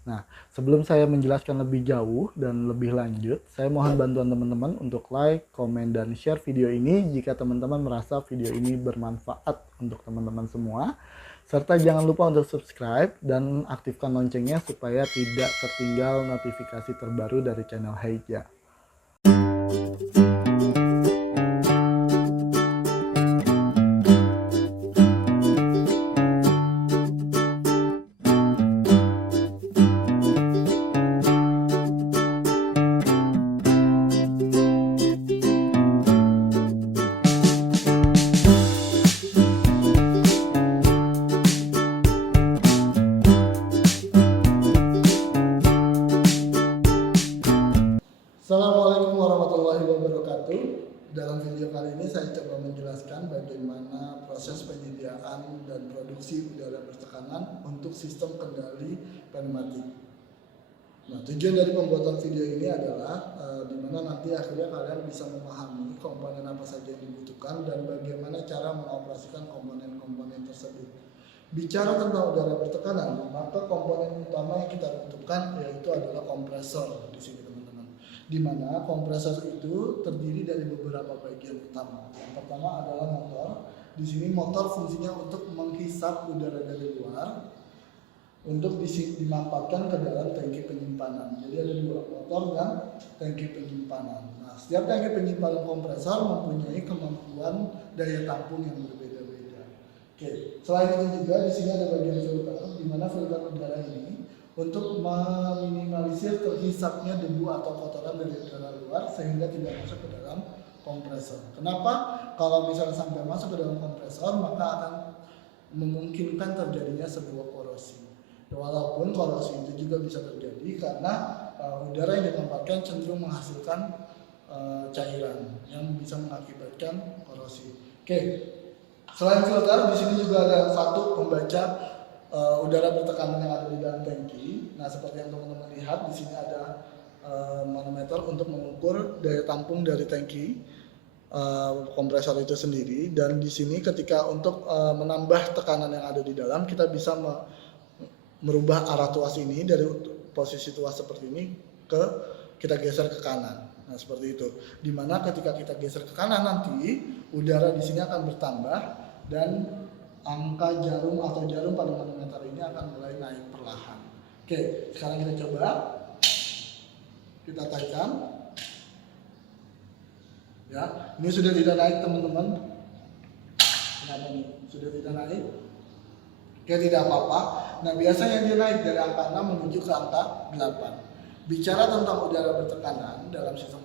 Nah, sebelum saya menjelaskan lebih jauh dan lebih lanjut, saya mohon bantuan teman-teman untuk like, komen, dan share video ini jika teman-teman merasa video ini bermanfaat untuk teman-teman semua. Serta jangan lupa untuk subscribe dan aktifkan loncengnya supaya tidak tertinggal notifikasi terbaru dari channel Heija. Assalamualaikum warahmatullahi wabarakatuh. Dalam video kali ini saya coba menjelaskan bagaimana proses penyediaan dan produksi udara bertekanan untuk sistem kendali pneumatik. Nah, tujuan dari pembuatan video ini adalah di mana nanti akhirnya kalian bisa memahami komponen apa saja yang dibutuhkan dan bagaimana cara mengoperasikan komponen-komponen tersebut. Bicara tentang udara bertekanan, maka komponen utama yang kita butuhkan yaitu adalah kompresor di sini, teman-teman. Di mana kompresor itu terdiri dari beberapa bagian utama. Yang pertama adalah motor. Di sini motor fungsinya untuk menghisap udara dari luar untuk dimampatkan ke dalam tangki penyimpanan. Jadi ada dua, motor dan tangki penyimpanan. Nah, setiap tangki penyimpanan kompresor mempunyai kemampuan daya tampung yang berbeda-beda. Oke, selain itu juga di sini ada bagian filter, di mana filter udara ini untuk meminimalisir terhisapnya debu atau kotoran dari udara luar sehingga tidak masuk ke dalam kompresor. Kenapa? Kalau misalnya sampai masuk ke dalam kompresor, maka akan memungkinkan terjadinya sebuah korosi. Walaupun korosi itu juga bisa terjadi karena udara yang ditempatkan cenderung menghasilkan cairan yang bisa mengakibatkan korosi. Oke, selain filter, di sini juga ada satu pembaca udara bertekanan yang ada di dalam tangki. Nah, seperti yang teman-teman lihat, di sini ada manometer untuk mengukur daya tampung dari tangki kompresor itu sendiri. Dan di sini ketika untuk menambah tekanan yang ada di dalam, kita bisa merubah arah tuas ini dari posisi tuas seperti ini kita geser ke kanan. Nah, seperti itu. Dimana ketika kita geser ke kanan nanti udara di sini akan bertambah dan angka jarum atau jarum pada manometer ini akan mulai naik perlahan. Oke, sekarang kita coba. Kita tekan. Ya, ini sudah tidak naik, teman-teman. Kenapa nih? Sudah tidak naik? Oke, tidak apa-apa. Nah, biasanya dia naik dari angka 6 menuju ke angka 8. Bicara tentang udara bertekanan dalam sistem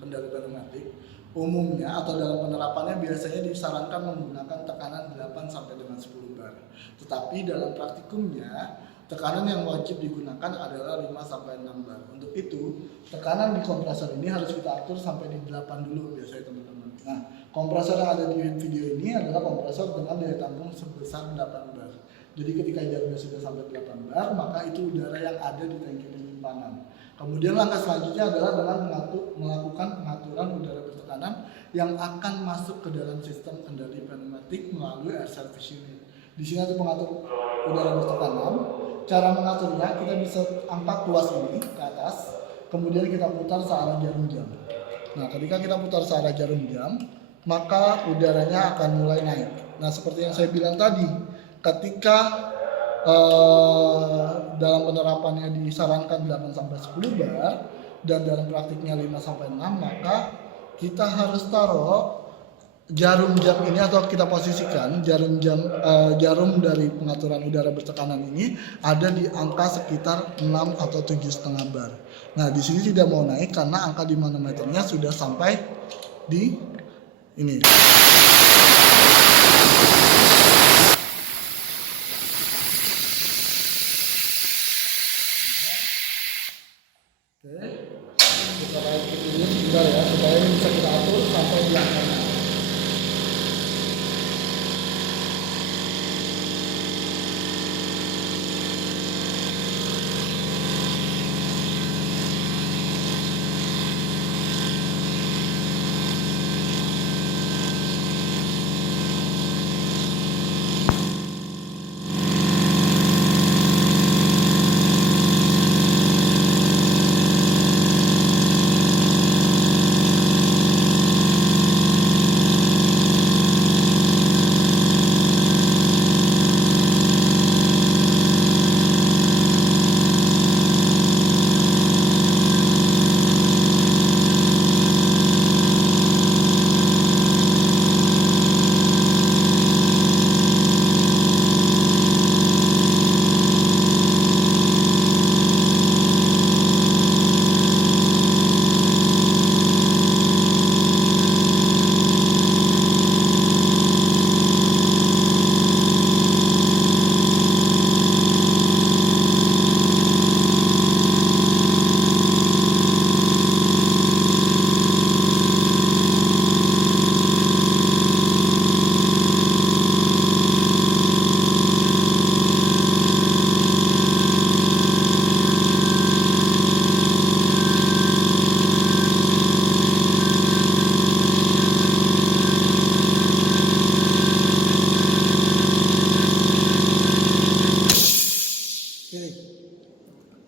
kendali pneumatik, umumnya atau dalam penerapannya biasanya disarankan menggunakan tekanan 8 sampai dengan 10 bar. Tetapi dalam praktikumnya, tekanan yang wajib digunakan adalah 5 sampai 6 bar. Untuk itu, tekanan di kompresor ini harus kita atur sampai di 8 dulu biasanya, teman-teman. Nah, kompresor yang ada di video ini adalah kompresor dengan daya tampung sebesar 8 bar. Jadi ketika jarumnya sudah sampai 8 bar, maka itu udara yang ada di tangki penyimpanan. Kemudian langkah selanjutnya adalah dengan melakukan pengaturan udara bertekanan yang akan masuk ke dalam sistem kendali pneumatik melalui air service unit. Di sini ada pengatur udara bertekanan. Cara mengaturnya, kita bisa angkat tuas ini ke atas, kemudian kita putar searah jarum jam. Nah, ketika kita putar searah jarum jam, maka udaranya akan mulai naik. Nah, seperti yang saya bilang tadi, ketika dalam penerapannya disarankan 8 sampai 10 bar dan dalam praktiknya 5 sampai 6, maka kita harus taruh jarum jam ini atau kita posisikan jarum dari pengaturan udara bertekanan ini ada di angka sekitar 6 atau 7,5 bar. Nah, di sini tidak mau naik karena angka di manometernya sudah sampai di ini. Oke, kita naik ini sebentar ya, supaya ini bisa kita atur sampai di angka.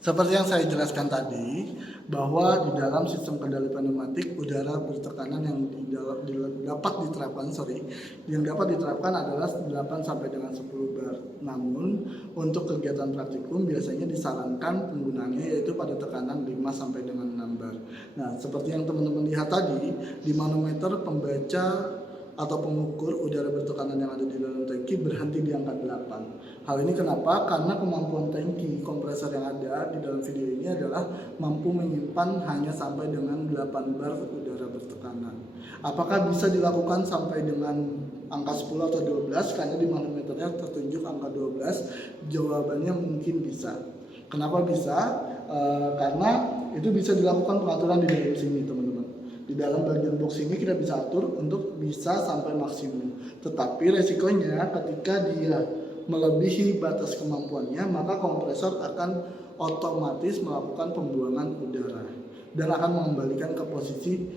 Seperti yang saya jelaskan tadi, bahwa di dalam sistem kendali pneumatik udara bertekanan yang dapat diterapkan adalah 8 sampai dengan 10 bar. Namun untuk kegiatan praktikum biasanya disarankan penggunaannya yaitu pada tekanan 5 sampai dengan 6 bar. Nah, seperti yang teman-teman lihat tadi, di manometer pembaca atau pengukur udara bertekanan yang ada di dalam tangki berhenti di angka 8. Hal ini kenapa? Karena kemampuan tangki kompresor yang ada di dalam video ini adalah mampu menyimpan hanya sampai dengan 8 bar udara bertekanan. Apakah bisa dilakukan sampai dengan angka 10 atau 12? Karena di manometernya tertunjuk angka 12. Jawabannya mungkin bisa. Kenapa bisa? Karena itu bisa dilakukan pengaturan di dalam sini, teman-teman. Di dalam bagian box ini kita bisa atur untuk bisa sampai maksimum. Tetapi resikonya ketika dia melebihi batas kemampuannya, maka kompresor akan otomatis melakukan pembuangan udara dan akan mengembalikan ke posisi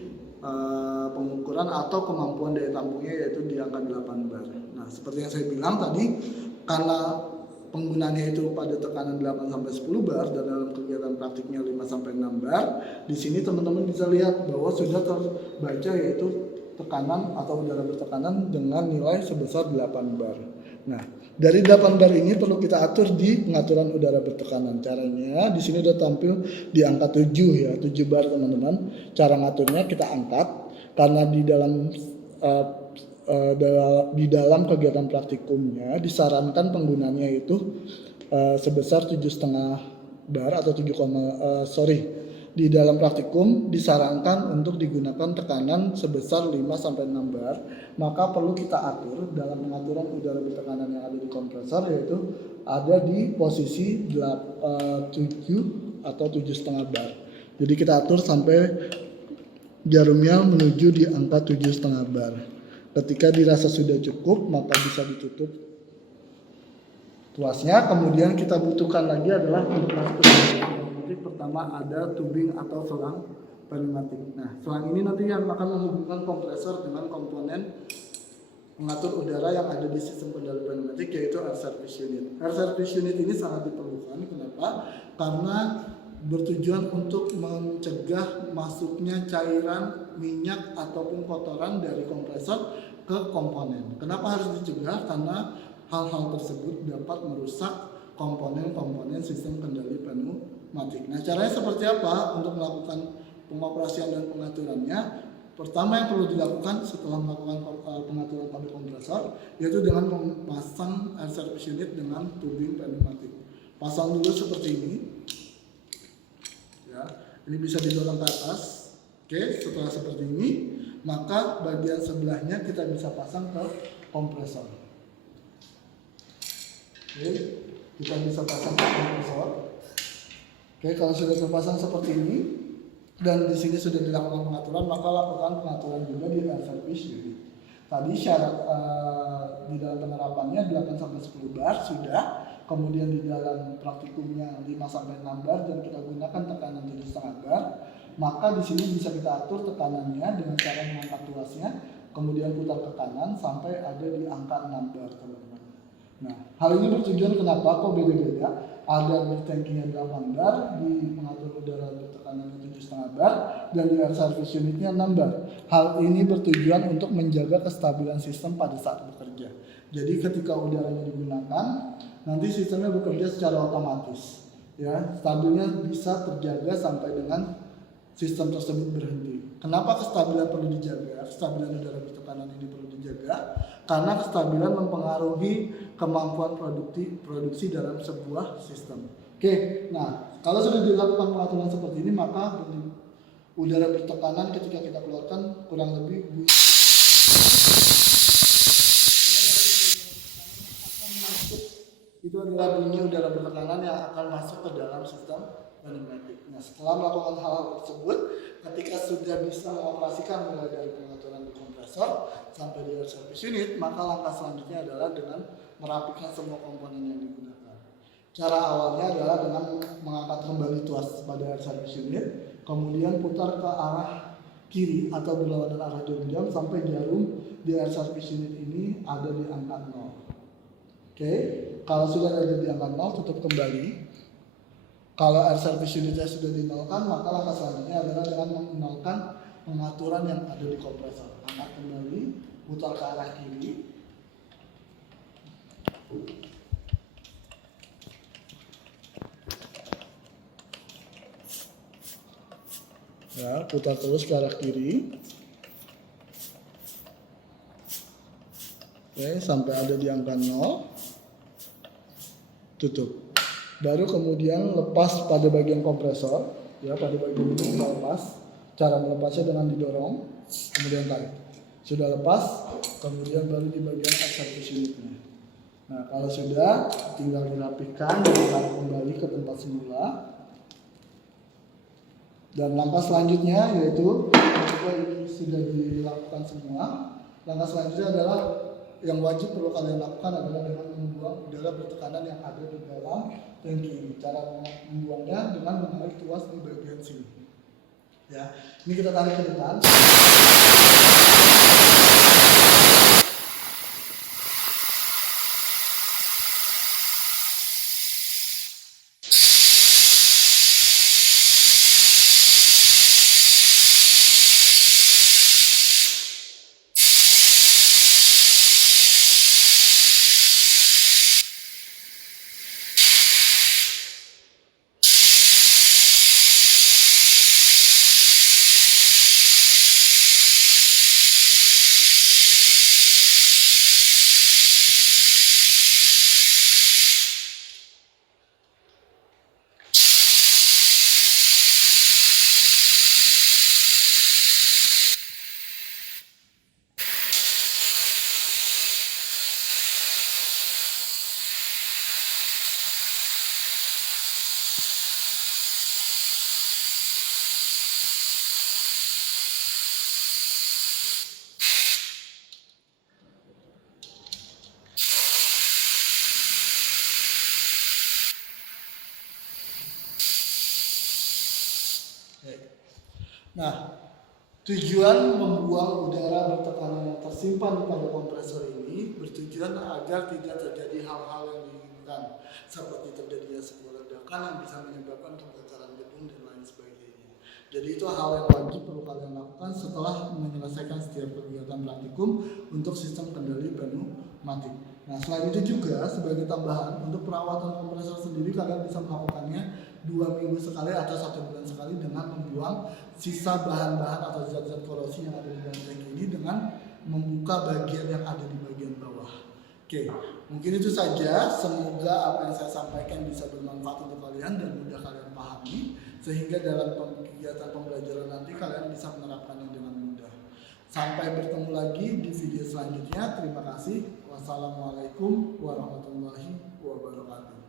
pengukuran atau kemampuan daya tampungnya yaitu di angka 8 bar. Nah, seperti yang saya bilang tadi, karena penggunaannya itu pada tekanan 8 sampai 10 bar dan dalam kegiatan praktiknya 5 sampai 6 bar. Di sini teman-teman bisa lihat bahwa sudah terbaca yaitu tekanan atau udara bertekanan dengan nilai sebesar 8 bar. Nah, dari 8 bar ini perlu kita atur di pengaturan udara bertekanan. Caranya di sini sudah tampil di angka 7 ya, 7 bar teman-teman. Cara ngaturnya kita angkat karena di dalam kegiatan praktikumnya disarankan penggunaannya itu sebesar 7,5 bar atau di dalam praktikum disarankan untuk digunakan tekanan sebesar 5 sampai 6 bar. Maka perlu kita atur dalam pengaturan udara bertekanan yang ada di kompresor yaitu ada di posisi 7 atau 7,5 bar. Jadi kita atur sampai jarumnya menuju di angka 7,5 bar. Ketika dirasa sudah cukup, maka bisa ditutup tuasnya. Kemudian kita butuhkan lagi adalah untuk masuk ke pneumatik. Pertama ada tubing atau selang pneumatik. Nah, selang ini nanti yang akan menghubungkan kompresor dengan komponen mengatur udara yang ada di sistem kendali pneumatik yaitu air service unit. Air service unit ini sangat diperlukan. Kenapa? Karena bertujuan untuk mencegah masuknya cairan, minyak ataupun kotoran dari kompresor ke komponen. Kenapa harus dicegah? Karena hal-hal tersebut dapat merusak komponen-komponen sistem kendali pneumatik. Nah, caranya seperti apa untuk melakukan pengoperasian dan pengaturannya? Pertama yang perlu dilakukan setelah melakukan pengaturan pada kompresor yaitu dengan memasang air service unit dengan tubing pneumatik. Pasang dulu seperti ini. Ini bisa didorong ke atas. Oke, setelah seperti ini, maka bagian sebelahnya kita bisa pasang ke kompresor. Oke, kita bisa pasang ke kompresor. Oke, kalau sudah terpasang seperti ini dan di sini sudah dilakukan pengaturan, maka lakukan pengaturan juga di air service unit. Tadi syarat di dalam penerapannya 8 sampai 10 bar sudah. Kemudian di dalam praktikumnya 5 sampai 6 bar dan kita gunakan tekanan 7,5 bar, maka di sini bisa kita atur tekanannya dengan cara mengangkat tuasnya, kemudian putar ke kanan sampai ada di angka 6 bar, teman-teman. Nah, hal ini bertujuan kenapa kok beda-beda? Ada di tangkinya 8 bar, di pengatur udara bertekanannya 7,5 bar, dan di air service unitnya 6 bar. Hal ini bertujuan untuk menjaga kestabilan sistem pada saat bekerja. Jadi ketika udaranya digunakan, nanti sistemnya bekerja secara otomatis, ya, stabilnya bisa terjaga sampai dengan sistem tersebut berhenti. Kenapa kestabilan perlu dijaga? Kestabilan udara bertekanan ini perlu dijaga karena kestabilan mempengaruhi kemampuan produksi dalam sebuah sistem. Oke, nah kalau sudah dilakukan pengaturan seperti ini, maka udara bertekanan ketika kita keluarkan kurang lebih itu adalah bunyi udara bertekanan yang akan masuk ke dalam sistem pneumatik. Nah, setelah melakukan hal tersebut, ketika sudah bisa mengoperasikan mulai dari pengaturan di kompresor sampai di air service unit, maka langkah selanjutnya adalah dengan merapikan semua komponen yang digunakan. Cara awalnya adalah dengan mengangkat kembali tuas pada air service unit, kemudian putar ke arah kiri atau berlawanan arah jam sampai jarum di air service unit ini ada di angka 0. Oke, kalau sudah ada di angka 0, tutup kembali. Kalau air service unitnya sudah dinolkan, maka langkah selanjutnya adalah dengan menolkan pengaturan yang ada di kompresor. Angkat kembali, putar ke arah kiri. Ya, putar terus ke arah kiri. Oke, sampai ada di angka 0. Tutup. Baru kemudian lepas pada bagian kompresor, ya pada bagian ini kita lepas. Cara melepasnya dengan didorong, kemudian tarik. Sudah lepas, kemudian baru di bagian air service unitnya. Nah, kalau sudah, tinggal dirapikan dan ditarik kembali ke tempat semula. Dan langkah selanjutnya yaitu, ketika ini sudah dilakukan semua, langkah selanjutnya adalah yang wajib perlu kalian lakukan adalah dengan membuang udara bertekanan yang ada di dalam tangki ini. Cara membuangnya dengan menarik tuas di bagian sini. Ya, ini kita tarik ke depan. Nah, tujuan membuang udara bertekanan yang tersimpan pada kompresor ini bertujuan agar tidak terjadi hal-hal yang diinginkan, seperti terjadinya sebuah ledakan yang bisa menyebabkan kebakaran gedung dan lain sebagainya. Jadi itu hal yang wajib perlu kalian lakukan setelah menyelesaikan setiap kegiatan praktikum untuk sistem kendali pneumatik. Nah, selain itu juga sebagai tambahan untuk perawatan kompresor sendiri kalian bisa melakukannya 2 minggu sekali atau 1 bulan sekali dengan membuang sisa bahan-bahan atau zat-zat korosi yang ada di dalam tank ini dengan membuka bagian yang ada di bagian bawah. Oke, mungkin itu saja. Semoga apa yang saya sampaikan bisa bermanfaat untuk kalian dan mudah kalian pahami, sehingga dalam kegiatan pembelajaran nanti kalian bisa menerapkannya dengan mudah. Sampai bertemu lagi di video selanjutnya. Terima kasih. Wassalamualaikum warahmatullahi wabarakatuh.